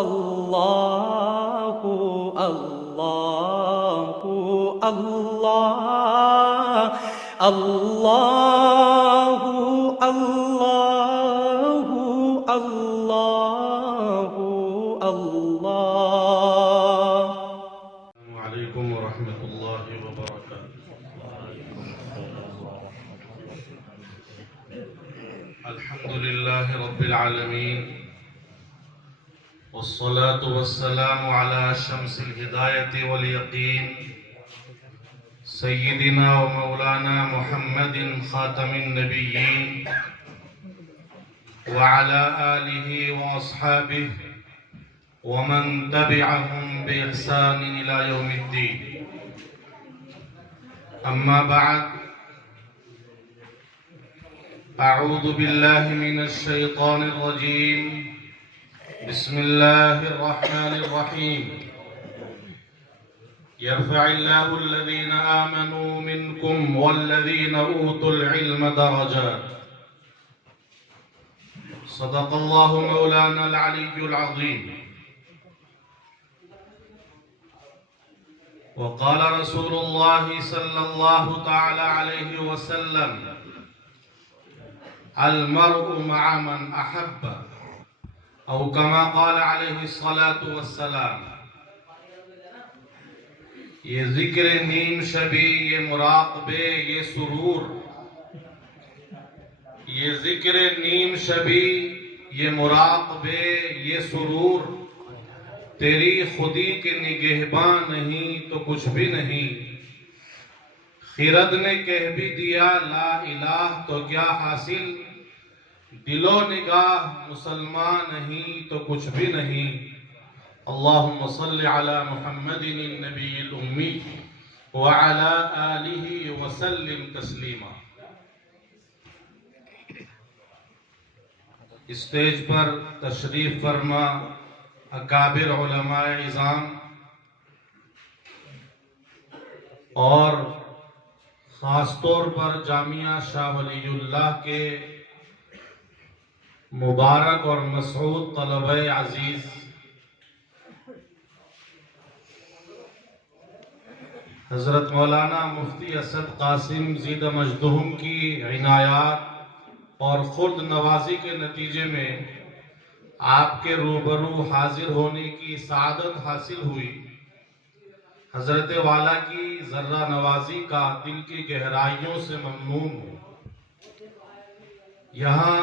اللہ اللہ اللہ اللہ اللہ اللہ اللہ۔ السلام علیکم ورحمۃ اللہ وبرکاتہ۔ الحمد للہ رب العالمین، والصلاة والسلام على شمس الہدایت والیقین، سیدنا و مولانا محمد خاتم النبیین، وعلى آلہ واصحابہ ومن تبعهم بإحسان إلى يوم الدين۔ أما بعد، أعوذ بالله من الشيطان الرجيم، بسم الله الرحمن الرحيم۔ يرفع الله الذين آمنوا منكم والذين أوتوا العلم درجات، صدق الله مولانا العلي العظيم۔ وقال رسول الله صلى الله تعالى عليه وسلم: المرء مع من أحب، أو كما قال عليه الصلاة والسلام۔ یہ ذکر نیم شبی، یہ مراقبے، یہ سرور، یہ ذکر نیم شبی، یہ مراقبے، یہ سرور، تیری خودی کے نگہباں نہیں تو کچھ بھی نہیں۔ خرد نے کہہ بھی دیا لا الہ تو کیا حاصل، دل و نگاہ مسلمان نہیں تو کچھ بھی نہیں۔ اللہم صل علی محمد النبی الامی وعلی آلہ وسلم تسلیما۔ اسٹیج پر تشریف فرما اکابر علماء اعظام اور خاص طور پر جامعہ شاہ ولی اللہ کے مبارک اور مسعود طلبہ عزیز، حضرت مولانا مفتی اسد قاسم زیدہ مجدہم کی عنایات اور خرد نوازی کے نتیجے میں آپ کے روبرو حاضر ہونے کی سعادت حاصل ہوئی۔ حضرت والا کی ذرہ نوازی کا دل کی گہرائیوں سے ممنون ہوں۔ یہاں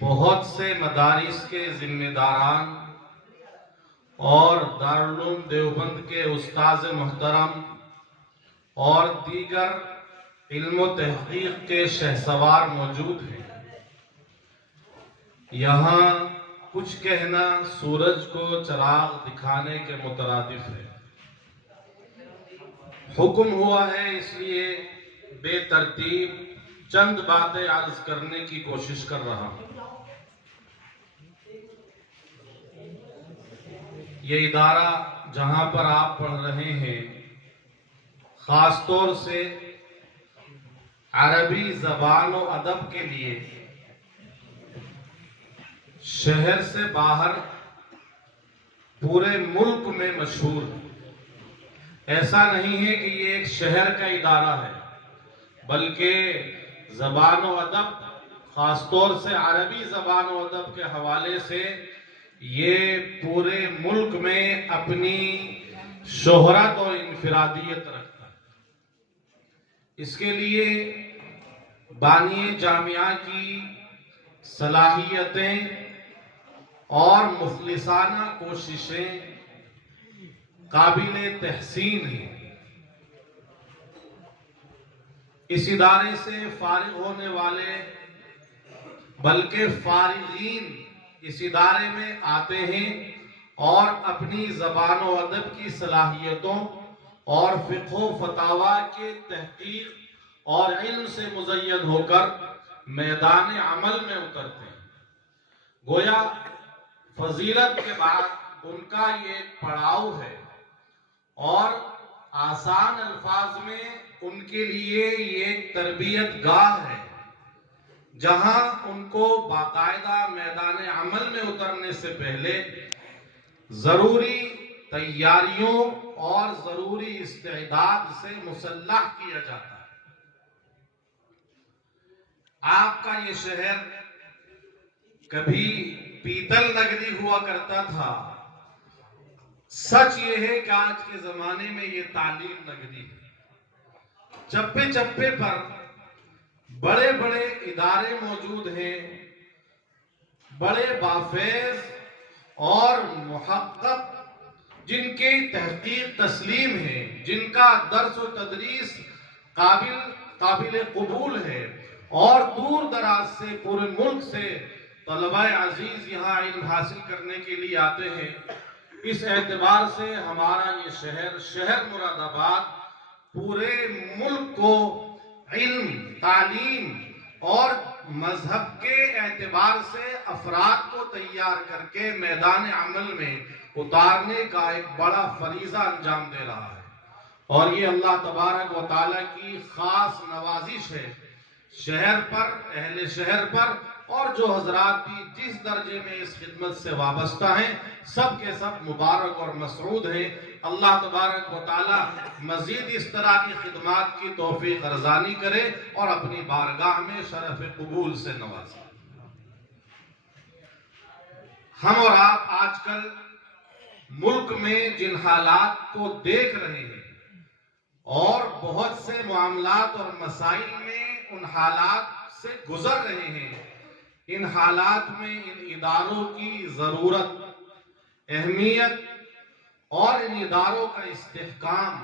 بہت سے مدارس کے ذمہ داران اور دارالعلوم دیوبند کے استاذ محترم اور دیگر علم و تحقیق کے شہسوار موجود ہیں۔ یہاں کچھ کہنا سورج کو چراغ دکھانے کے مترادف ہے۔ حکم ہوا ہے، اس لیے بے ترتیب چند باتیں عرض کرنے کی کوشش کر رہا ہوں۔ یہ ادارہ جہاں پر آپ پڑھ رہے ہیں، خاص طور سے عربی زبان و ادب کے لیے شہر سے باہر پورے ملک میں مشہور ہے۔ ایسا نہیں ہے کہ یہ ایک شہر کا ادارہ ہے، بلکہ زبان و ادب، خاص طور سے عربی زبان و ادب کے حوالے سے یہ پورے ملک میں اپنی شہرت اور انفرادیت رکھتا ہے۔ اس کے لیے بانی جامعہ کی صلاحیتیں اور مخلصانہ کوششیں قابل تحسین ہیں۔ اس ادارے سے فارغ ہونے والے بلکہ فارغین اس ادارے میں آتے ہیں اور اپنی زبان و ادب کی صلاحیتوں اور فقہ و فتاوی کے تحقیق اور علم سے مزین ہو کر میدان عمل میں اترتے ہیں۔ گویا فضیلت کے بعد ان کا یہ پڑاؤ ہے، اور آسان الفاظ میں ان کے لیے یہ ایک تربیت گاہ ہے، جہاں ان کو باقاعدہ میدان عمل میں اترنے سے پہلے ضروری تیاریوں اور ضروری استعداد سے مسلح کیا جاتا ہے۔ آپ کا یہ شہر کبھی پیتل نگری ہوا کرتا تھا، سچ یہ ہے کہ آج کے زمانے میں یہ تعلیم نگری ہے۔ چپے چپے پر بڑے بڑے ادارے موجود ہیں، بڑے بافیض اور محقق جن کی تحقیق تسلیم ہے، جن کا درس و تدریس قابل قبول ہے، اور دور دراز سے پورے ملک سے طلبہ عزیز یہاں علم حاصل کرنے کے لیے آتے ہیں۔ اس اعتبار سے ہمارا یہ شہر مراد آباد پورے ملک کو علم، تعلیم اور مذہب کے اعتبار سے افراد کو تیار کر کے میدان عمل میں اتارنے کا ایک بڑا فریضہ انجام دے رہا ہے، اور یہ اللہ تبارک و تعالیٰ کی خاص نوازش ہے شہر پر، اہل شہر پر، اور جو حضرات بھی جس درجے میں اس خدمت سے وابستہ ہیں، سب کے سب مبارک اور مسعود ہیں۔ اللہ تبارک و تعالیٰ مزید اس طرح کی خدمات کی توفیق ارزانی کرے اور اپنی بارگاہ میں شرف قبول سے نوازے۔ ہم اور آپ آج کل ملک میں جن حالات کو دیکھ رہے ہیں اور بہت سے معاملات اور مسائل میں ان حالات سے گزر رہے ہیں، ان حالات میں ان اداروں کی ضرورت، اہمیت اور ان اداروں کا استحکام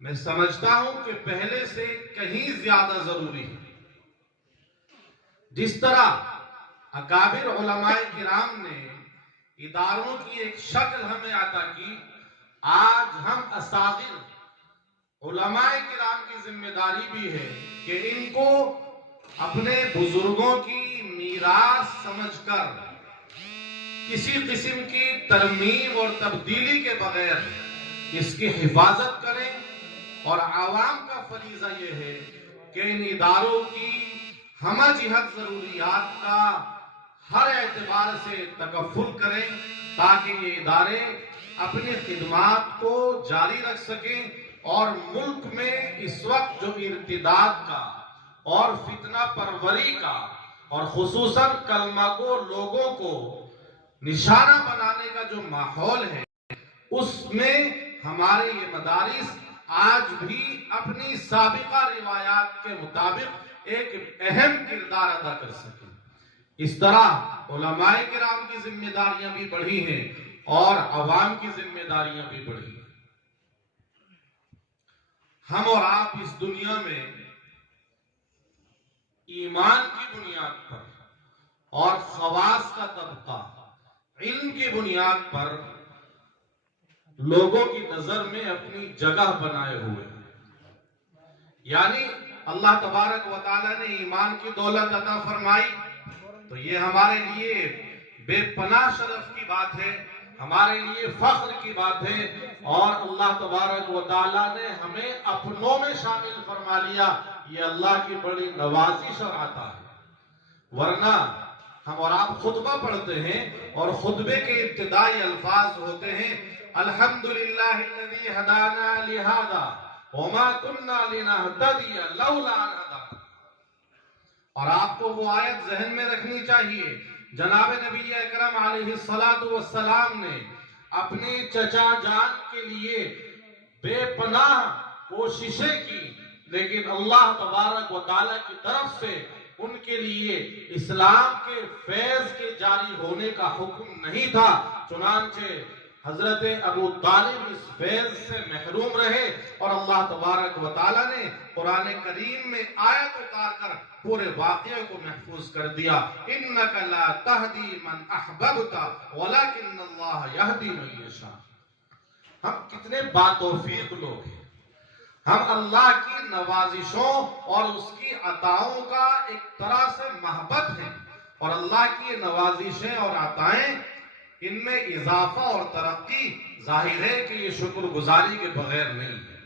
میں سمجھتا ہوں کہ پہلے سے کہیں زیادہ ضروری ہے۔ جس طرح اکابر علماء کرام نے اداروں کی ایک شکل ہمیں عطا کی، آج ہم اصاغر علماء کرام کی ذمہ داری بھی ہے کہ ان کو اپنے بزرگوں کی میراث سمجھ کر کسی قسم کی ترمیم اور تبدیلی کے بغیر اس کی حفاظت کریں، اور عوام کا فریضہ یہ ہے کہ ان اداروں کی ہمہ جہت ضروریات کا ہر اعتبار سے تکفل کریں تاکہ یہ ادارے اپنی خدمات کو جاری رکھ سکیں اور ملک میں اس وقت جو ارتداد کا اور فتنہ پروری کا اور خصوصاً کلمہ کو لوگوں کو نشانہ بنانے کا جو ماحول ہے، اس میں ہمارے یہ مدارس آج بھی اپنی سابقہ روایات کے مطابق ایک اہم کردار ادا کر سکیں۔ اس طرح علماء کرام کی ذمہ داریاں بھی بڑھی ہیں اور عوام کی ذمہ داریاں بھی بڑھی ہیں۔ ہم اور آپ اس دنیا میں ایمان کی بنیاد پر اور خواص کا طبقہ علم کی بنیاد پر لوگوں کی نظر میں اپنی جگہ بنائے ہوئے ہیں۔ یعنی اللہ تبارک و تعالیٰ نے ایمان کی دولت عطا فرمائی تو یہ ہمارے لیے بے پناہ شرف کی بات ہے، ہمارے لیے فخر کی بات ہے، اور اللہ تبارک و تعالیٰ نے ہمیں اپنوں میں شامل فرما لیا، یہ اللہ کی بڑی نوازش اور عطا ہے۔ ورنہ ہم اور آپ خطبہ پڑھتے ہیں اور خطبے کے ابتدائی الفاظ ہوتے ہیں الحمدللہ الذی ہدانا لہذا وما کننا لنہتدی لولا ان ہدانا، اور آپ کو وہ آیت ذہن میں رکھنی چاہیے۔ جناب نبی اکرم علیہ السلام نے اپنے چچا جان کے لیے بے پناہ کوششیں کی، لیکن اللہ تبارک و تعالیٰ کی طرف سے ان کے لیے اسلام کے فیض کے جاری ہونے کا حکم نہیں تھا، چنانچہ حضرت ابو طالب اس فیض سے محروم رہے، اور اللہ تبارک و تعالیٰ نے قرآن کریم میں آیت اتار کر پورے واقعے کو محفوظ کر دیا، اِنَّكَ لَا تَهْدِي مَنْ أَحْبَبْتَ وَلَكِنَّ اللَّهَ يَهْدِي مَن يَشَاءُ۔ ہم کتنے باتوفیق لوگ ہیں، ہم اللہ کی نوازشوں اور اس کی عطاؤں کا ایک طرح سے محبت ہیں، اور اللہ کی نوازشیں اور عطائیں ان میں اضافہ اور ترقی ظاہر ہے کہ یہ شکر گزاری کے بغیر نہیں ہے۔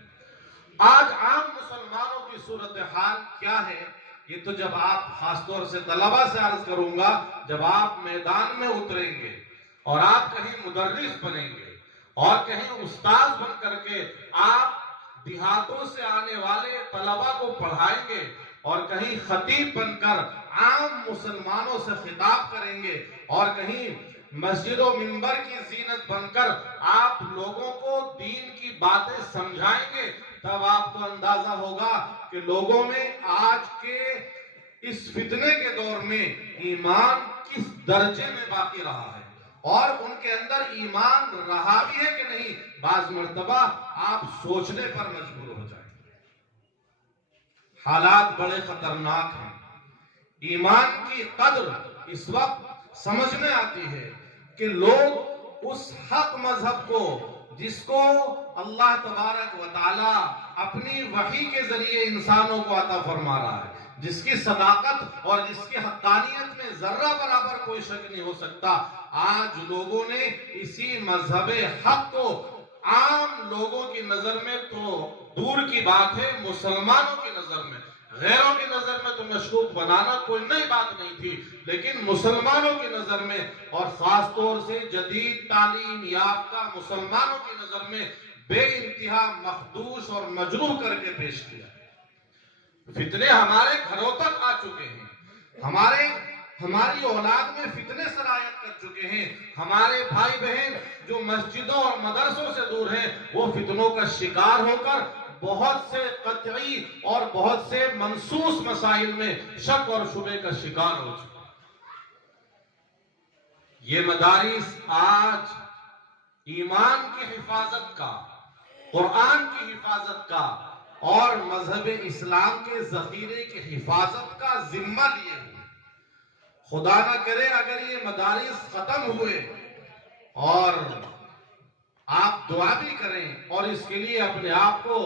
آج عام مسلمانوں کی صورتحال کیا ہے یہ تو جب آپ خاص طور سے طلبہ سے عرض کروں گا، جب آپ میدان میں اتریں گے اور آپ کہیں مدرس بنیں گے اور کہیں استاد بن کر کے آپ دیہاتوں سے آنے والے طلبہ کو پڑھائیں گے اور کہیں خطیب بن کر عام مسلمانوں سے خطاب کریں گے اور کہیں مسجد و منبر کی زینت بن کر آپ لوگوں کو دین کی باتیں سمجھائیں گے، تب آپ کو اندازہ ہوگا کہ لوگوں میں آج کے اس فتنے کے دور میں ایمان کس درجے میں باقی رہا ہے اور ان کے اندر ایمان رہا بھی ہے کہ نہیں، بعض مرتبہ آپ سوچنے پر مجبور ہو جائیں گے۔ حالات بڑے خطرناک ہیں۔ ایمان کی قدر اس وقت سمجھ میں آتی ہے کہ لوگ اس حق مذہب کو جس کو اللہ تبارک و تعالی اپنی وحی کے ذریعے انسانوں کو عطا فرما رہا ہے، جس کی صداقت اور جس کی حقانیت میں ذرہ برابر کوئی شک نہیں ہو سکتا، آج لوگوں نے اسی مذہب حق کو عام لوگوں کی نظر میں تو دور کی بات ہے، مسلمانوں کی نظر میں، غیروں کی نظر میں تو مشکوک بنانا کوئی نئی بات نہیں تھی، لیکن مسلمانوں کی نظر میں اور خاص طور سے جدید تعلیم یافتہ مسلمانوں کی نظر میں بے انتہا مخدوش اور مجروح کر کے پیش کیا۔ فتنے ہمارے گھروں تک آ چکے ہیں، ہماری اولاد میں فتنے سرایت کر چکے ہیں، ہمارے بھائی بہن جو مسجدوں اور مدرسوں سے دور ہیں وہ فتنوں کا شکار ہو کر بہت سے قطعی اور بہت سے منصوص مسائل میں شک اور شبہ کا شکار ہو چکے ہیں۔ یہ مدارس آج ایمان کی حفاظت کا، قرآن کی حفاظت کا اور مذہب اسلام کے ذخیرے کی حفاظت کا ذمہ لیے ہوئے۔ خدا نہ کرے اگر یہ مدارس ختم ہوئے اور آپ دعا بھی کریں اور اس کے لیے اپنے آپ کو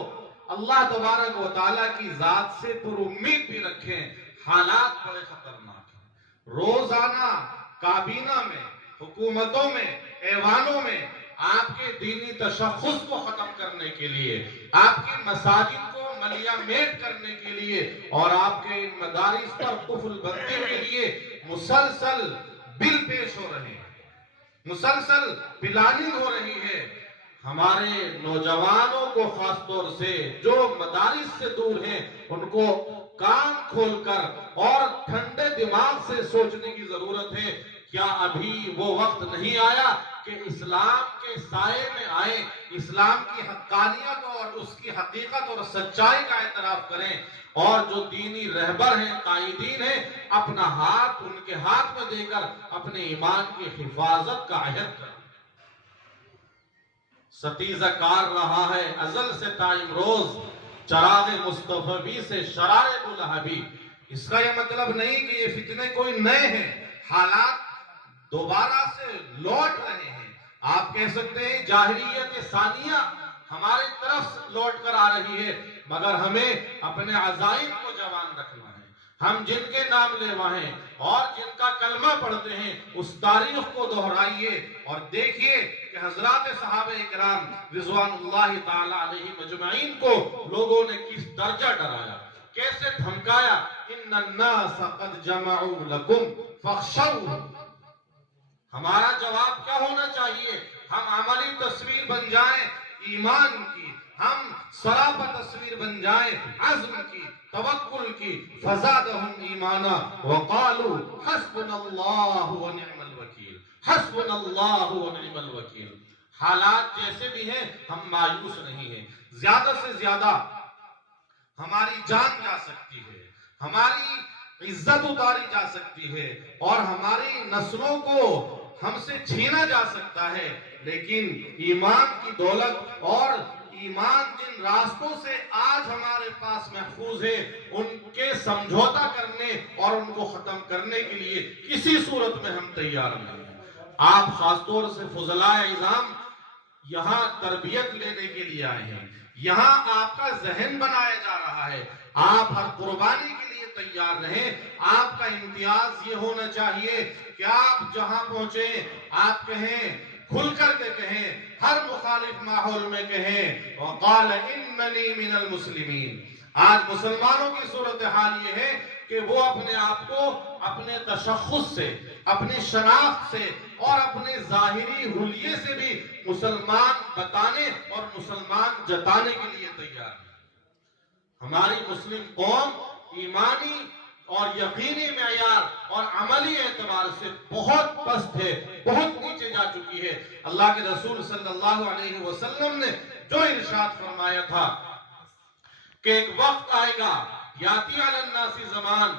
اللہ تبارک و تعالیٰ کی ذات سے پر امید بھی رکھیں، حالات بڑے خطرناک ہیں۔ روزانہ کابینہ میں، حکومتوں میں، ایوانوں میں آپ کے دینی تشخص کو ختم کرنے کے لیے، آپ کی مساجد کو ملیہ میٹ کرنے کے لیے اور آپ کے ان مدارس پر قفل بندی کے لیے مسلسل بل پیش ہو رہے ہیں، مسلسل پلاننگ ہو رہی ہے۔ ہمارے نوجوانوں کو خاص طور سے جو مدارس سے دور ہیں ان کو کان کھول کر اور ٹھنڈے دماغ سے سوچنے کی ضرورت ہے، کیا ابھی وہ وقت نہیں آیا کہ اسلام کے سائے میں آئیں، اسلام کی حقانیت اور اس کی حقیقت اور سچائی کا اعتراف کریں اور جو دینی رہبر ہیں، قائدین ہیں، اپنا ہاتھ ان کے ہاتھ میں دے کر اپنے ایمان کی حفاظت کا عہد کریں۔ ستیزہ کار رہا ہے ازل سے تا امروز، چراغ مصطفی سے شرار بلہبی۔ اس کا یہ مطلب نہیں کہ یہ فتنے کوئی نئے ہیں، حالات دوبارہ سے لوٹ رہے ہیں۔ آپ کہہ سکتے ہیں جاہلیت ثانیہ ہماری طرف لوٹ کر آ رہی ہے، مگر ہمیں اپنے عزائم کو جوان رکھنا ہے۔ ہم جن کے نام لیوا ہیں اور جن کا کلمہ پڑھتے ہیں اس تاریخ کو دہرائیے اور دیکھیے کہ حضرات صحابہ اکرام رضوان اللہ تعالی علیہ مجمعین کو لوگوں نے کس درجہ ڈرایا، کیسے دھمکایا۔ ان الناس قد جمعوا لکم فاخشوهم۔ ہمارا جواب کیا ہونا چاہیے؟ ہم عملی تصویر بن جائیں ایمان کی، ہم صراحہ تصویر بن جائیں عزم کی، توکل کی۔ فزادہم ایمانا وقالوا حسبنا اللہ ونعم الوکیل، حسبنا اللہ ونعم الوکیل۔ حالات جیسے بھی ہیں ہم مایوس نہیں ہیں، زیادہ سے زیادہ ہماری جان جا سکتی ہے، ہماری عزت اتاری جا سکتی ہے اور ہماری نسلوں کو ہم سے چھینا جا سکتا ہے، لیکن ایمان کی دولت اور ایمان جن راستوں سے آج ہمارے پاس محفوظ ہے ان کے سمجھوتا کرنے اور ان کو ختم کرنے کے لیے کسی صورت میں ہم تیار نہیں ہیں۔ آپ خاص طور سے فضلاء اعظام یہاں تربیت لینے کے لیے آئے ہیں، یہاں آپ کا ذہن بنایا جا رہا ہے، آپ ہر قربانی کے لیے تیار رہیں۔ آپ کا امتیاز یہ ہونا چاہیے کہ آپ جہاں پہنچیں آپ کہیں، کھل کر کے کہیں، ہر مخالف ماحول میں کہیں وقال اننی من المسلمین۔ آج مسلمانوں کی صورتحال یہ ہے کہ وہ اپنے آپ کو اپنے تشخص سے، اپنی شناخت سے اور اپنے ظاہری حلیے سے بھی مسلمان بتانے اور مسلمان جتانے کے لیے تیار ہے۔ ہماری مسلم قوم ایمانی اور یقینی معیار اور عملی اعتبار سے بہت پست ہے، بہت نیچے جا چکی ہے۔ اللہ کے رسول صلی اللہ علیہ وسلم نے جو ارشاد فرمایا تھا کہ ایک وقت آئے گا، یاتی علی الناس زمان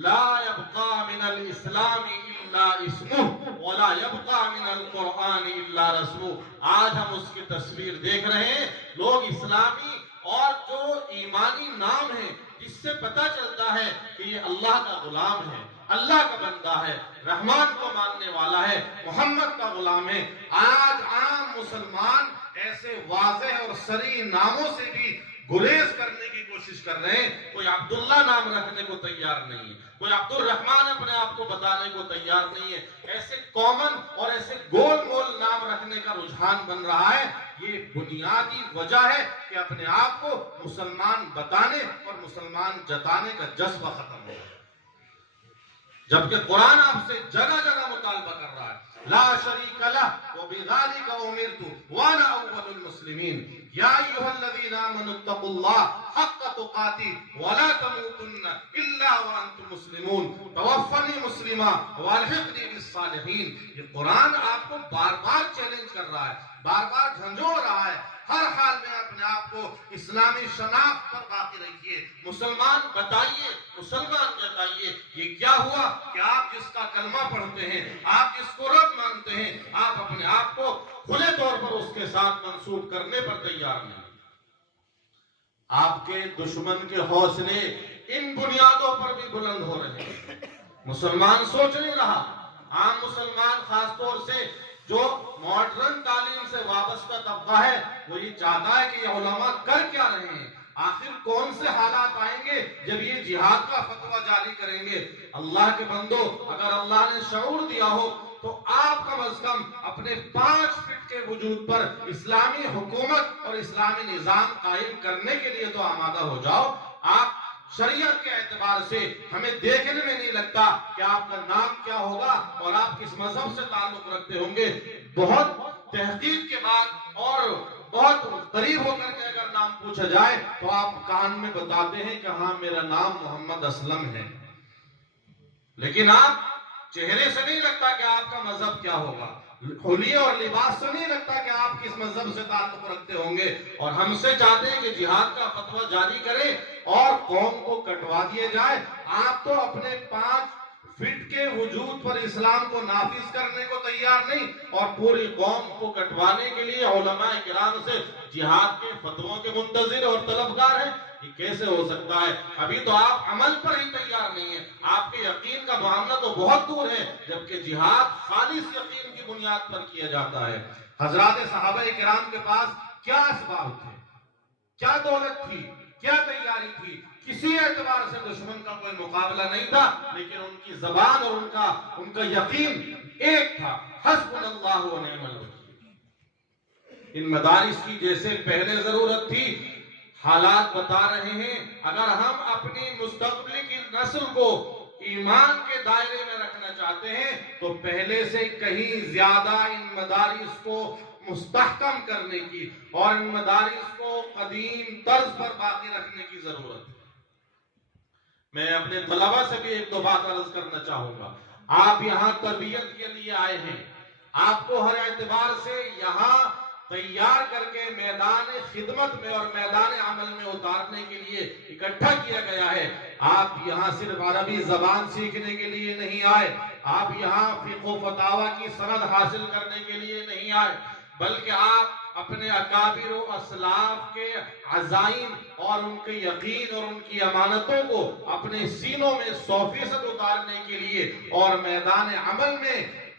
لا یبقى من الاسلام الا اسمہ ولا یبقى من القرآن الا رسمہ۔ آج ہم اس کی تصویر دیکھ رہے ہیں، لوگ اسلامی اور جو ایمانی نام ہے جس سے پتہ چلتا ہے کہ یہ اللہ کا غلام ہے، اللہ کا بندہ ہے، رحمان کو ماننے والا ہے، محمد کا غلام ہے، آج عام مسلمان ایسے واضح اور صریح ناموں سے بھی گریز کرنے کی کوشش کر رہے ہیں۔ کوئی عبداللہ نام رکھنے کو تیار نہیں ہے، کوئی عبد الرحمن اپنے آپ کو بتانے کو تیار نہیں ہے۔ ایسے کامن اور ایسے گول مول نام رکھنے کا رجحان بن رہا ہے۔ یہ بنیادی وجہ ہے کہ اپنے آپ کو مسلمان بتانے اور مسلمان جتانے کا جذبہ ختم ہو گیا، جبکہ قرآن آپ سے جگہ جگہ مطالبہ کر رہا ہے، لا شریک لہ وبذالک امرت وانا اول المسلمین، یا ایھا الذین آمنوا اتقوا اللہ حق تقاتہ ولا تموتن الا وانتم مسلمون توفنی مسلما والحقنی بالصالحین۔ یہ قرآن آپ کو بار بار چیلنج کر رہا ہے، بار بار جھنجھوڑ رہا ہے، ہر حال میں اپنے آپ کو اسلامی شناخت پر باقی رکھیے، مسلمان بتائیے، مسلمان جتائیے۔ یہ کیا ہوا کہ آپ جس کا کلمہ پڑھتے ہیں، آپ جس کو رب مانتے ہیں، آپ اپنے آپ کو کھلے طور پر اس کے ساتھ منسوب کرنے پر تیار نہیں۔ آپ کے دشمن کے حوصلے ان بنیادوں پر بھی بلند ہو رہے ہیں۔ مسلمان سوچ نہیں رہا، عام مسلمان خاص طور سے جو ماڈرن تعلیم سے وابستہ طبقہ ہے، وہ یہ چاہتا ہے کہ یہ علماء کر کیا رہے ہیں، آخر کون سے حالات آئیں گے جب یہ جہاد کا فتویٰ جاری کریں گے۔ اللہ کے بندو، اگر اللہ نے شعور دیا ہو تو آپ کم از کم اپنے 5 فٹ کے وجود پر اسلامی حکومت اور اسلامی نظام قائم کرنے کے لیے تو آمادہ ہو جاؤ۔ آپ شریعت کے اعتبار سے ہمیں دیکھنے میں نہیں لگتا کہ آپ کا نام کیا ہوگا اور آپ کس مذہب سے تعلق رکھتے ہوں گے۔ بہت تحقیق کے بعد اور بہت قریب ہو کر کے اگر نام پوچھا جائے تو آپ کان میں بتاتے ہیں کہ ہاں میرا نام محمد اسلم ہے، لیکن آپ چہرے سے نہیں لگتا کہ آپ کا مذہب کیا ہوگا، حلیے اور لباس سے نہیں لگتا کہ آپ کس مذہب سے تعلق رکھتے ہوں گے۔ اور ہم سے چاہتے ہیں کہ جہاد کا فتویٰ جاری کریں اور قوم کو کٹوا دیا جائے۔ آپ تو اپنے 5 فٹ کے وجود پر اسلام کو نافذ کرنے کو تیار نہیں اور پوری قوم کو کٹوانے کے لیے علماء کرام سے جہاد کے فتووں کے منتظر اور طلبگار ہیں۔ یہ کیسے ہو سکتا ہے؟ ابھی تو آپ عمل پر ہی تیار نہیں ہیں، آپ کے یقین کا معاملہ تو بہت دور ہے، جبکہ جہاد خالص یقین کی بنیاد پر کیا جاتا ہے۔ حضرات صحابہ کرام کے پاس کیا اسباب تھے، کیا دولت تھی، کیا تیاری تھی، کسی اعتبار سے دشمن کا کوئی مقابلہ نہیں تھا، لیکن ان کی زبان اور ان کا یقین ایک تھا، حسبنا اللہ و نعم الوکیل۔ ان مدارس کی جیسے پہلے ضرورت تھی، حالات بتا رہے ہیں اگر ہم اپنی مستقبل کی نسل کو ایمان کے دائرے میں رکھنا چاہتے ہیں تو پہلے سے کہیں زیادہ ان مدارس کو مستحکم کرنے کی اور ان مدارس کو قدیم طرز پر باقی رکھنے کی ضرورت ہے۔ میں اپنے طلبہ سے بھی 1-2 بات عرض کرنا چاہوں گا۔ آپ یہاں تربیت کے لیے آئے ہیں، آپ کو ہر اعتبار سے یہاں تیار کر کے میدان خدمت میں اور میدان عمل میں اتارنے کے لیے اکٹھا کیا گیا ہے۔ آپ یہاں صرف عربی زبان سیکھنے کے لیے نہیں آئے، آپ یہاں فقہ و فتاوی کی سند حاصل کرنے کے لیے نہیں آئے، بلکہ آپ اپنے اکابر و اسلاف کے عزائم اور ان کے یقین اور ان کی امانتوں کو اپنے سینوں میں 100% اتارنے کے لیے اور میدان عمل میں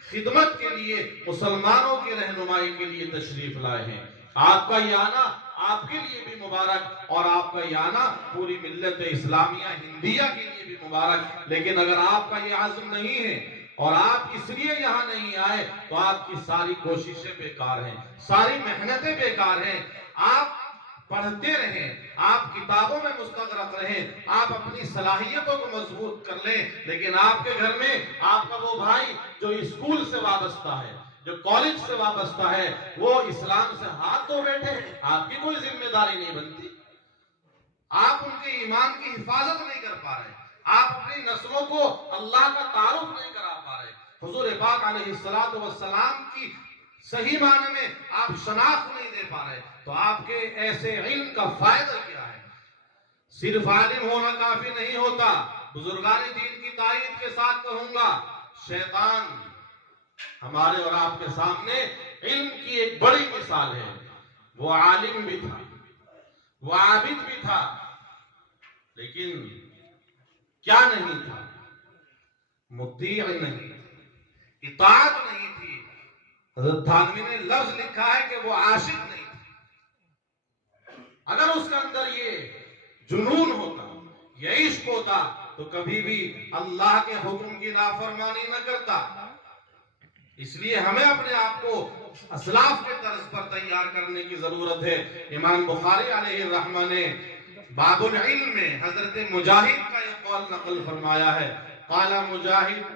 خدمت کے لیے مسلمانوں کی رہنمائی کے لیے تشریف لائے ہیں۔ آپ کا یہ آنا آپ کے لیے بھی مبارک اور آپ کا یہ آنا پوری ملت اسلامیہ ہندیہ کے لیے بھی مبارک۔ لیکن اگر آپ کا یہ عزم نہیں ہے اور آپ اس لیے یہاں نہیں آئے تو آپ کی ساری کوششیں بیکار ہیں، ساری محنتیں بیکار ہیں۔ آپ پڑھتے رہیں، آپ کتابوں میں مستغرق رہیں، آپ اپنی صلاحیتوں کو مضبوط کر لیں، لیکن آپ کے گھر میں آپ کا وہ بھائی جو اسکول سے وابستہ ہے، جو کالج سے وابستہ ہے، وہ اسلام سے ہاتھ دھو بیٹھے، آپ کی کوئی ذمہ داری نہیں بنتی، آپ ان کے ایمان کی حفاظت نہیں کر پا رہے، آپ اپنی نسلوں کو اللہ کا تعارف نہیں کرا پا رہے، حضور پاک علیہ السلام کی صحیح معنی میں آپ شناخت نہیں دے پا رہے، تو آپ کے ایسے علم کا فائدہ کیا ہے؟ صرف عالم ہونا کافی نہیں ہوتا۔ بزرگان دین کی تائید کے ساتھ کہوں گا، شیطان ہمارے اور آپ کے سامنے علم کی ایک بڑی مثال ہے۔ وہ عالم بھی تھا، وہ عابد بھی تھا، لیکن کیا نہیں تھا؟ مطیع نہیں، اطاعت نہیں تھی۔ حضرت تھانوی نے لفظ لکھا ہے کہ وہ عاشق نہیں تھا۔ اگر اس کے اندر یہ جنون ہوتا، یہ عشق ہوتا، تو کبھی بھی اللہ کے حکم کی نافرمانی نہ کرتا۔ اس لیے ہمیں اپنے آپ کو اسلاف کے طرز پر تیار کرنے کی ضرورت ہے۔ امام بخاری علیہ الرحمہ نے باب العلم میں حضرت مجاہد کا یہ قول نقل فرمایا ہے، قال مجاہد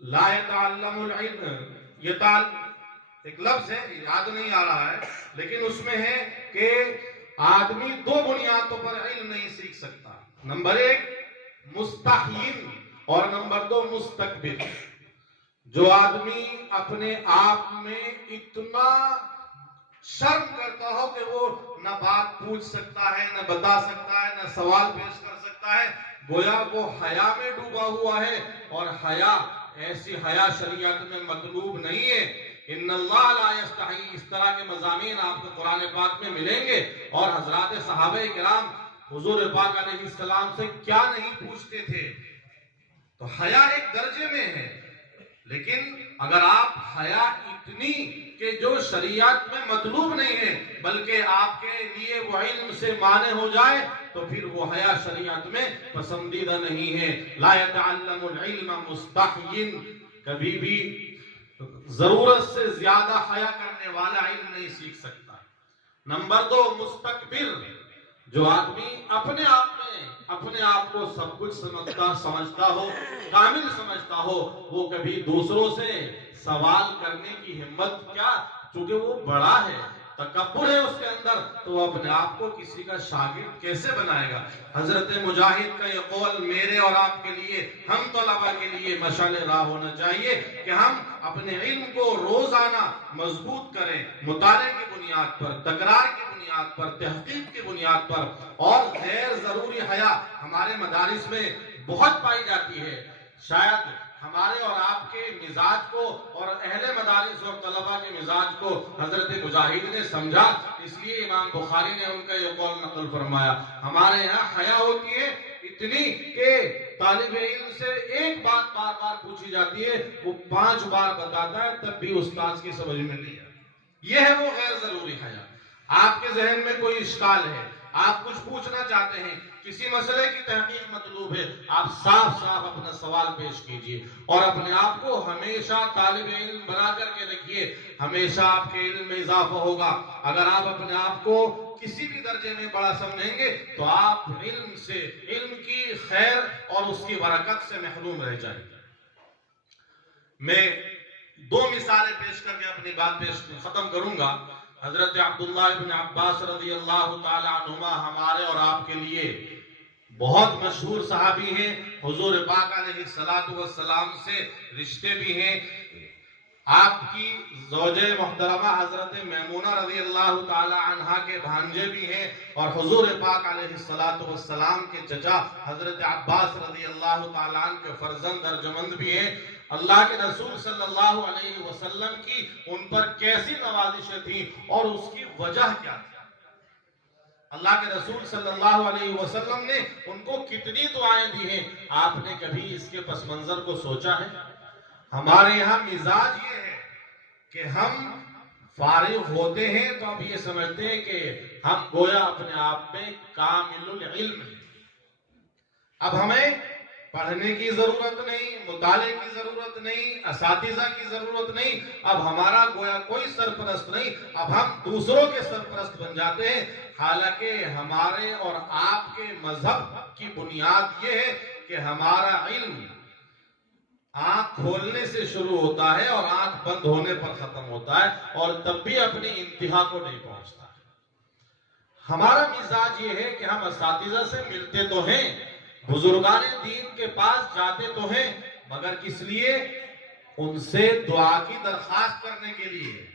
لا يتعلم العلم، ایک لفظ ہے یاد نہیں آ رہا ہے، لیکن اس میں ہے کہ آدمی دو بنیادوں پر علم نہیں سیکھ سکتا، نمبر ایک مستحین اور نمبر دو مستکبر۔ جو آدمی اپنے آپ میں اتنا شرم کرتا ہو کہ وہ نہ بات پوچھ سکتا ہے، نہ بتا سکتا ہے، نہ سوال پیش کر سکتا ہے، گویا وہ حیا میں ڈوبا ہوا ہے، اور حیا ایسی حیا شریعت میں مطلوب نہیں ہے۔ ان اللہ لا یستحی، اس طرح کے مضامین آپ کو قرآن پاک میں ملیں گے، اور حضرات صحابہ کرام حضور پاک علیہ السلام سے کیا نہیں پوچھتے تھے۔ تو حیا ایک درجے میں ہے، لیکن اگر آپ حیا اتنی کہ جو شریعت میں مطلوب نہیں ہے بلکہ آپ کے لیے وہ علم سے مانع ہو جائے، تو پھر وہ حیا شریعت میں پسندیدہ نہیں ہے۔ لا يتعلم العلم مستحین، کبھی بھی ضرورت سے زیادہ حیا کرنے والا علم نہیں سیکھ سکتا۔ نمبر دو مستکبر، جو آدمی اپنے آپ کو سب کچھ سمجھتا ہو، کامل سمجھتا ہو، وہ کبھی دوسروں سے سوال کرنے کی ہمت کیا، چونکہ وہ بڑا ہے، تکبر ہے اس کے اندر، تو وہ اپنے آپ کو کسی کا شاگرد کیسے بنائے گا؟ حضرت مجاہد کا یہ قول میرے اور آپ کے لیے، ہم طلبہ کے لیے مشعل راہ ہونا چاہیے کہ ہم اپنے علم کو روزانہ مضبوط کریں، مطالعے کی بنیاد پر، تکرار کی بنیاد پر، تحقیق کی بنیاد پر۔ اور غیر ضروری حیا ہمارے مدارس میں بہت پائی جاتی ہے، شاید ہمارے اور آپ کے مزاج کو اور اہل مدارس اور طلبہ کے مزاج کو حضرت مجاہد نے سمجھا، اس لیے امام بخاری نے ان کا یہ قول نقل فرمایا۔ ہمارے یہاں حیا ہوتی ہے اتنی کہ طالب علم سے ایک بات بار بار پوچھی جاتی ہے، وہ 5 بار بتاتا ہے، تب بھی استاذ کی سمجھ میں نہیں آتی۔ یہ ہے وہ غیر ضروری حیا۔ آپ کے ذہن میں کوئی اشکال ہے، آپ کچھ پوچھنا چاہتے ہیں، کسی مسئلے کی تحقیق مطلوب ہے، آپ صاف اپنا سوال پیش کیجئے، اور اپنے آپ کو ہمیشہ طالب علم بنا کر کے رکھیے، ہمیشہ آپ کے علم میں اضافہ ہوگا۔ اگر آپ اپنے آپ کو کسی بھی درجے میں بڑا سمجھیں گے تو آپ علم کی خیر اور اس کی برکت سے محروم رہ جائیں گے۔ میں 2 مثالیں پیش کر کے اپنی بات ختم کروں گا۔ حضرت عبداللہ بن عباس رضی اللہ تعالی عنہما ہمارے اور آپ کے لیے بہت مشہور صحابی ہیں، حضور پاک علیہ السلام سے رشتے بھی ہیں، آپ کی زوجہ محترمہ حضرت میمونہ رضی اللہ تعالی عنہا کے بھانجے بھی ہیں، اور حضور پاک علیہ السلام کے چچا حضرت عباس رضی اللہ تعالی عنہ کے فرزند ارجمند بھی ہیں۔ اللہ کے رسول صلی اللہ علیہ وسلم کی ان پر کیسی نوازشیں تھیں اور اس کی وجہ کیا تھی؟ اللہ کے رسول صلی اللہ علیہ وسلم نے ان کو کتنی دعائیں دی ہیں، آپ نے کبھی اس کے پس منظر کو سوچا ہے؟ ہمارے یہاں مزاج یہ ہے کہ ہم فارغ ہوتے ہیں تو اب یہ سمجھتے ہیں کہ ہم گویا اپنے آپ میں کامل العلم ہیں۔ اب ہمیں پڑھنے کی ضرورت نہیں، مطالعے کی ضرورت نہیں، اساتذہ کی ضرورت نہیں، اب ہمارا گویا کوئی سرپرست نہیں، اب ہم دوسروں کے سرپرست بن جاتے ہیں، حالانکہ ہمارے اور آپ کے مذہب کی بنیاد یہ ہے کہ ہمارا علم آنکھ کھولنے سے شروع ہوتا ہے اور آنکھ بند ہونے پر ختم ہوتا ہے، اور تب بھی اپنی انتہا کو نہیں پہنچتا ہے۔ ہمارا مزاج یہ ہے کہ ہم اساتذہ سے ملتے تو ہیں، بزرگان دین کے پاس جاتے تو ہیں، مگر کس لیے؟ ان سے دعا کی درخواست کرنے کے لیے۔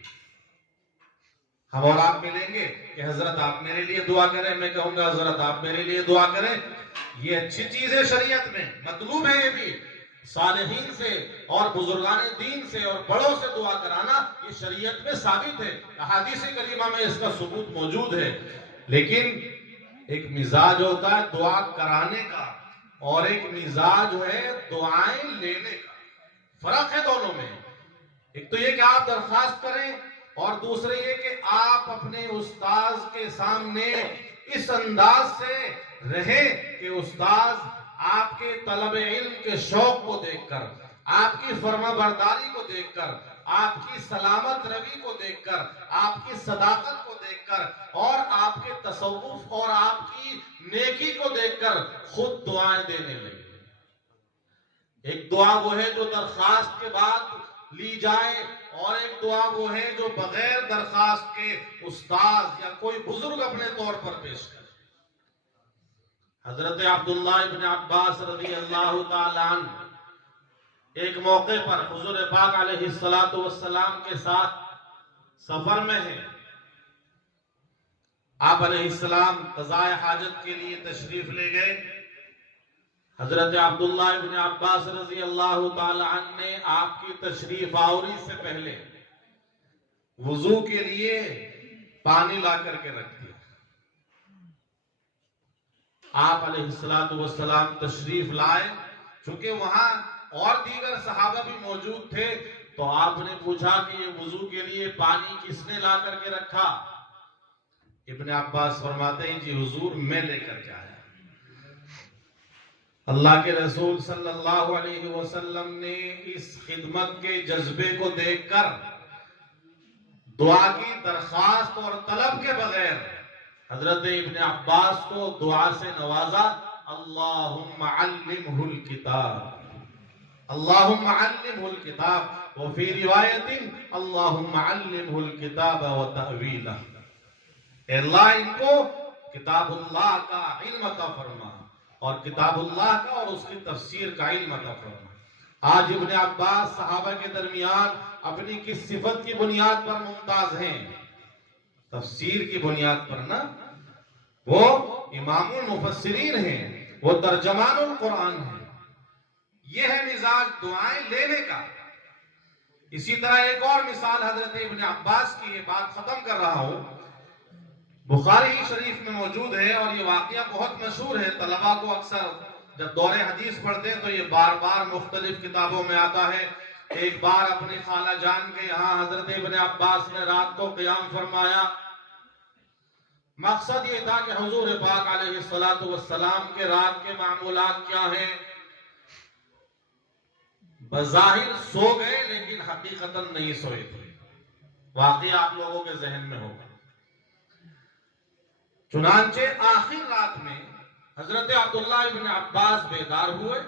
ہم اور آپ ملیں گے کہ حضرت آپ میرے لیے دعا کریں، میں کہوں گا حضرت آپ میرے لیے دعا کریں، یہ اچھی چیز ہے، شریعت میں مطلوب ہے، یہ بھی صالحین سے اور بزرگان دین سے اور بڑوں سے دعا کرانا یہ شریعت میں ثابت ہے، احادیث کریمہ میں اس کا ثبوت موجود ہے، لیکن ایک مزاج ہوتا ہے دعا کرانے کا اور ایک مزاج ہے دعائیں لینے کا، فرق ہے دونوں میں۔ ایک تو یہ کہ آپ درخواست کریں، اور دوسرے یہ کہ آپ اپنے استاذ کے سامنے اس انداز سے رہیں کہ استاذ آپ کے طلب علم کے شوق کو دیکھ کر، آپ کی فرما برداری کو دیکھ کر، آپ کی سلامت روی کو دیکھ کر، آپ کی صداقت کو دیکھ کر، اور آپ کے تصوف اور آپ کی نیکی کو دیکھ کر خود دعائیں دینے لگے۔ ایک دعا وہ ہے جو درخواست کے بعد لی جائے، اور ایک دعا وہ ہے جو بغیر درخواست کے استاذ یا کوئی بزرگ اپنے طور پر پیش کرے۔ حضرت عبداللہ ابن عباس رضی اللہ تعالیٰ عنہ ایک موقع پر حضور پاک علیہ السلام کے ساتھ سفر میں ہیں، آپ علیہ السلام قضاء حاجت کے لیے تشریف لے گئے۔ حضرت عبداللہ ابن عباس رضی اللہ تعالی عنہ نے آپ کی تشریف آوری سے پہلے وضو کے لیے پانی لا کر کے رکھ دیا۔ آپ علیہ السلام تشریف لائے، چونکہ وہاں اور دیگر صحابہ بھی موجود تھے، تو آپ نے پوچھا کہ یہ وضو کے لیے پانی کس نے لا کر کے رکھا؟ ابن عباس فرماتے ہیں جی حضور میں لے کر کے آیا۔ اللہ کے رسول صلی اللہ علیہ وسلم نے اس خدمت کے جذبے کو دیکھ کر دعا کی درخواست اور طلب کے بغیر حضرت ابن عباس کو دعا سے نوازا، اللہم علمہ الکتاب، اللہم علمہ الکتاب، وفی روایت اللہم علمہ الکتاب وتأویلہ، اے اللہ ان کو کتاب اللہ کا علم عطا فرما، اور کتاب اللہ کا اور اس کی تفسیر کا علم عطا فرما۔ آج ابن عباس صحابہ کے درمیان اپنی کس صفت کی بنیاد پر ممتاز ہیں؟ تفسیر کی بنیاد پر نا، وہ امام المفسرین ہیں، وہ ترجمان القرآن ہیں۔ یہ ہے مزاج دعائیں لینے کا۔ اسی طرح ایک اور مثال حضرت ابن عباس کی، یہ بات ختم کر رہا ہوں، بخاری شریف میں موجود ہے، اور یہ واقعہ بہت مشہور ہے، طلباء کو اکثر جب دور حدیث پڑھتے ہیں تو یہ بار بار مختلف کتابوں میں آتا ہے۔ ایک بار اپنی خالہ جان کے یہاں حضرت ابن عباس نے رات کو قیام فرمایا، مقصد یہ تھا کہ حضور پاک علیہ السلام کے رات کے معمولات کیا ہیں، بظاہر سو گئے لیکن حقیقتاً نہیں سوئے تھے، واقعہ آپ لوگوں کے ذہن میں ہوگا۔ چنانچہ آخر رات میں حضرت عبداللہ ابن عباس بیدار ہوئے،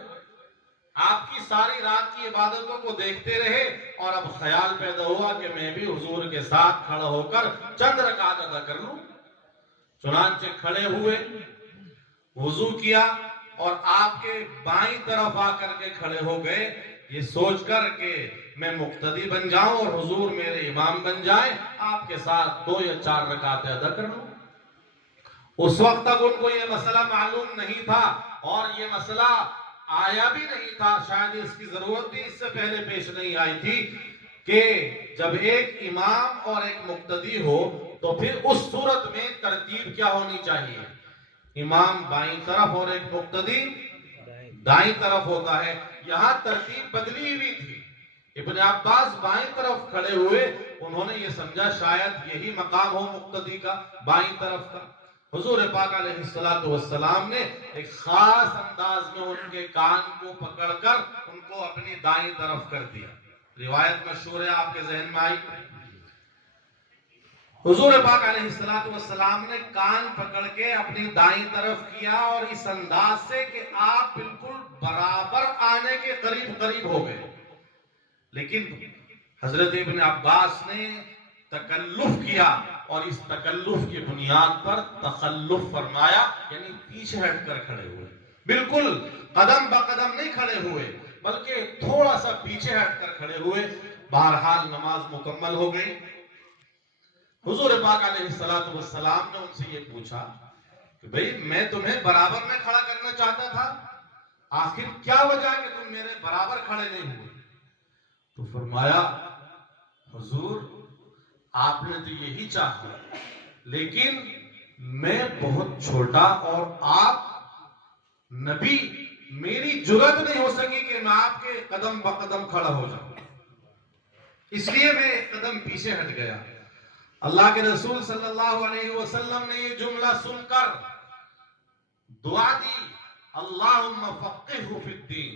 آپ کی ساری رات کی عبادتوں کو دیکھتے رہے، اور اب خیال پیدا ہوا کہ میں بھی حضور کے ساتھ کھڑا ہو کر چند رکعت ادا کر لوں۔ چنانچہ کھڑے ہوئے، وضو کیا، اور آپ کے بائیں طرف آ کر کے کھڑے ہو گئے، یہ سوچ کر کہ میں مقتدی بن جاؤں اور حضور میرے امام بن جائیں، آپ کے ساتھ 2 یا 4 رکعتیں ادا کر لوں۔ اس وقت تک ان کو یہ مسئلہ معلوم نہیں تھا، اور یہ مسئلہ آیا بھی نہیں تھا، شاید اس کی ضرورت بھی اس سے پہلے پیش نہیں آئی تھی کہ جب ایک امام اور ایک مقتدی ہو تو پھر اس صورت میں ترتیب کیا ہونی چاہیے، امام بائیں طرف اور ایک مقتدی دائیں طرف ہوتا ہے۔ یہاں ترتیب بدلی ہوئی تھی، ابن عباس بائیں طرف کھڑے ہوئے، انہوں نے یہ سمجھا شاید یہی مقام ہو مقتدی کا، بائیں طرف کا، حضور پاک علیہ السلام نے ایک خاص انداز میں ان کے کان کو پکڑ کر ان کو اپنی دائیں طرف کر دیا. روایت مشہور ہے، آپ کے ذہن میں آئی. حضور پاک علیہ السلام نے کان پکڑ کے اپنی دائیں طرف کیا اور اس انداز سے کہ آپ بالکل برابر آنے کے قریب قریب ہو گئے. لیکن حضرت ابن عباس نے تکلف کیا اور اس تکلف کی بنیاد پر تخلف فرمایا، یعنی پیچھے ہٹ کر کھڑے ہوئے. بالکل قدم بقدم نہیں کھڑے ہوئے بلکہ تھوڑا سا پیچھے ہٹ کر کھڑے ہوئے. بہرحال نماز مکمل ہو گئی. حضور پاک علیہ السلام نے ان سے یہ پوچھا کہ بھئی میں تمہیں برابر میں کھڑا کرنا چاہتا تھا، آخر کیا وجہ ہے کہ تم میرے برابر کھڑے نہیں ہوئے؟ تو فرمایا حضور آپ نے تو یہی چاہا، لیکن میں بہت چھوٹا اور آپ نبی، میری جرأت نہیں ہو سکی کہ میں آپ کے قدم بقدم کھڑا ہو جاؤں، اس لیے میں ایک قدم پیچھے ہٹ گیا. اللہ کے رسول صلی اللہ علیہ وسلم نے یہ جملہ سن کر دعا دی، اللہم فقہہ فی الدین،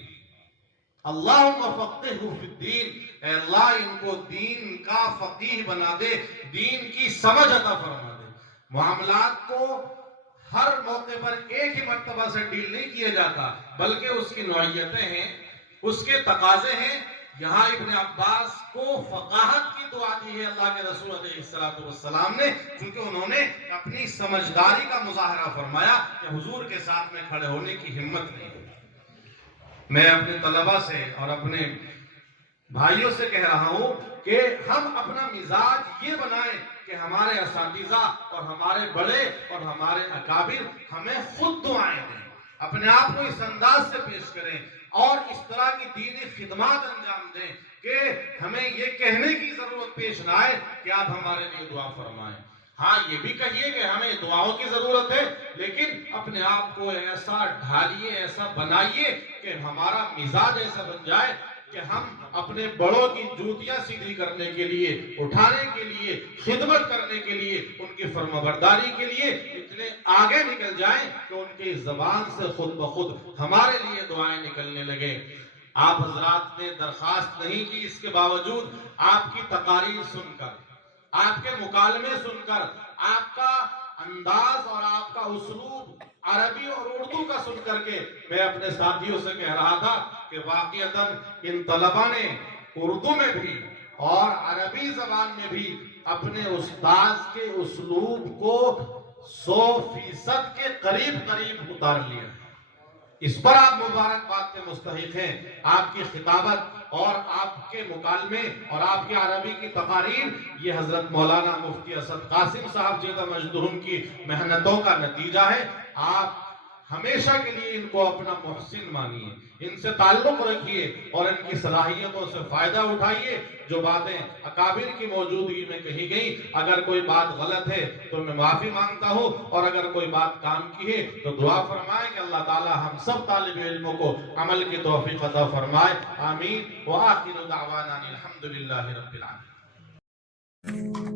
اللہم فقہہ فی الدین، اے اللہ ان کو دین کا فقیہ بنا دے، دین کی سمجھ عطا فرما دے. معاملات کو ہر موقع پر ایک ہی مرتبہ سے ڈیل نہیں کیا جاتا بلکہ اس کی نوعیتیں ہیں، اس کے تقاضے ہیں. یہاں ابن عباس کو فقاہت کی دعا دی ہے اللہ کے رسول علیہ السلام نے، کیونکہ انہوں نے اپنی سمجھداری کا مظاہرہ فرمایا کہ حضور کے ساتھ میں کھڑے ہونے کی ہمت نہیں. میں اپنے طلبہ سے اور اپنے بھائیوں سے کہہ رہا ہوں کہ ہم اپنا مزاج یہ بنائیں کہ ہمارے اساتذہ اور ہمارے بڑے اور ہمارے اکابر ہمیں خود دعائیں دیں، اپنے آپ کو اس انداز سے پیش کریں اور اس طرح کی دینی خدمات انجام دیں کہ ہمیں یہ کہنے کی ضرورت پیش نہ آئے کہ آپ ہمارے لیے دعا فرمائیں. ہاں یہ بھی کہیے کہ ہمیں دعاؤں کی ضرورت ہے، لیکن اپنے آپ کو ایسا ڈھالیے، ایسا بنائیے کہ ہمارا مزاج ایسا بن جائے کہ ہم اپنے بڑوں کی جوتیاں سیدھی کرنے کے لیے، اٹھانے کے لیے، خدمت کرنے کے لیے، ان کی فرمانبرداری کے لیے اتنے آگے نکل جائیں کہ ان کی زبان سے خود بخود ہمارے لیے دعائیں نکلنے لگیں. آپ حضرات نے درخواست نہیں کی، اس کے باوجود آپ کی تقاریر سن کر، آپ کے مکالمے سن کر، آپ کا انداز اور آپ کا اسلوب عربی اور اردو کا سن کر کے میں اپنے ساتھیوں سے کہہ رہا تھا کہ واقعتاً ان طلبہ نے اردو میں بھی اور عربی زبان میں بھی اپنے استاذ کے اسلوب کو 100% کے قریب اتار لیا. اس پر آپ مبارکباد کے مستحق ہیں. آپ کی خطابت اور آپ کے مکالمے اور آپ کی عربی کی تقاریر یہ حضرت مولانا مفتی اسد قاسم صاحب جیدہ مجدہم کی محنتوں کا نتیجہ ہے. آپ ہمیشہ کے لیے ان کو اپنا محسن مانیے، ان سے تعلق رکھیے اور ان کی صلاحیتوں سے فائدہ اٹھائیے. جو باتیں اکابر کی موجودگی میں کہی گئی، اگر کوئی بات غلط ہے تو میں معافی مانگتا ہوں، اور اگر کوئی بات کام کی ہے تو دعا فرمائیں کہ اللہ تعالی ہم سب طالب علموں کو عمل کی توفیق عطا فرمائے. آمین. وآخر دعوانا الحمدللہ رب العالمین.